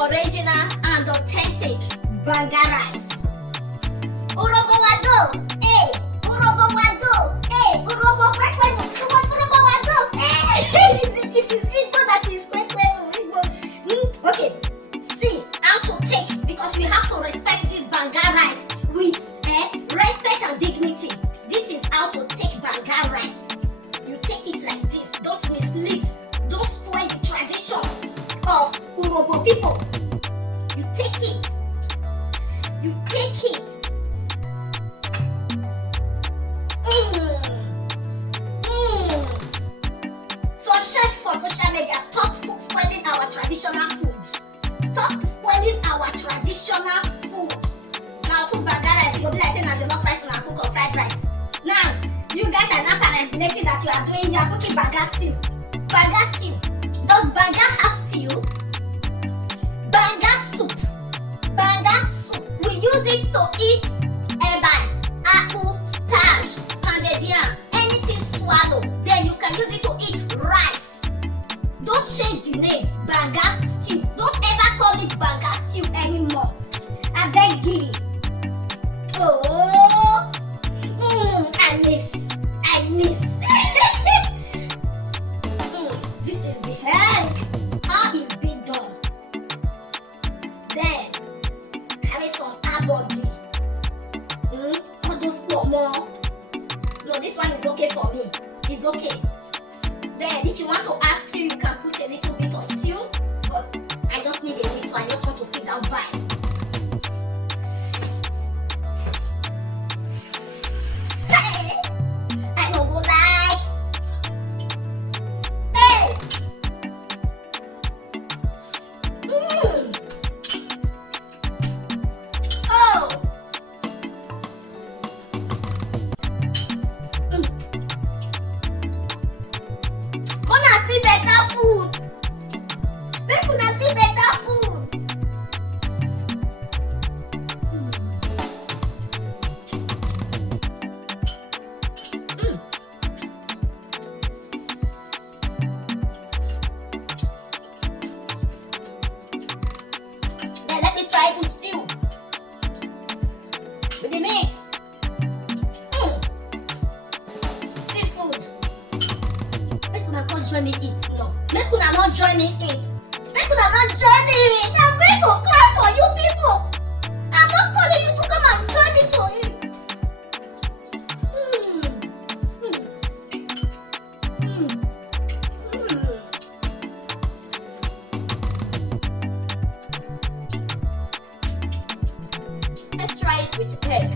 original and authentic Banga Rice. Urobo wado, urobo wado, urobo kwekwenu, urobo wado, it is Igbo that is kwekwenu, Igbo. Okay, see how to take, because we have to respect this Banga Rice with respect and dignity. This is how to take Banga Rice. You take it like this, don't mislead, don't spoil the tradition of Urobo people. You take it. You take it. So chef for social media, stop spoiling our traditional food. Stop spoiling our traditional food. Now cook Banga Rice, you go be like saying na jollof rice and cook or fried rice. Now, you guys are now manipulating that you are cooking Banga stew. Banga stew. Does Banga have stew? Banga soup. Banga soup. We use it to eat eba, apple, starch, pounded yam, anything swallow. Then you can use it to eat rice. Don't change the name Banga stew. Don't ever call it Banga stew anymore. I beg you. Oh, I miss. This is the egg. How is being done? Then carry some body. All those more. No, this one is okay for me. It's okay. Then if you want to add stew, you can put a little bit of stew. But I just need a little. I just want to feel that vibe. I don't go like. Hey. Oh. Wanna see better food? Make una see better food. Then let me try it with stew. With the meat. Seafood. Make una come join me eat. No. Make una not join me eat. Make una not join me eat. I'm going to cry for you people. I'm not calling you to come and join me to eat. Let's try it with egg.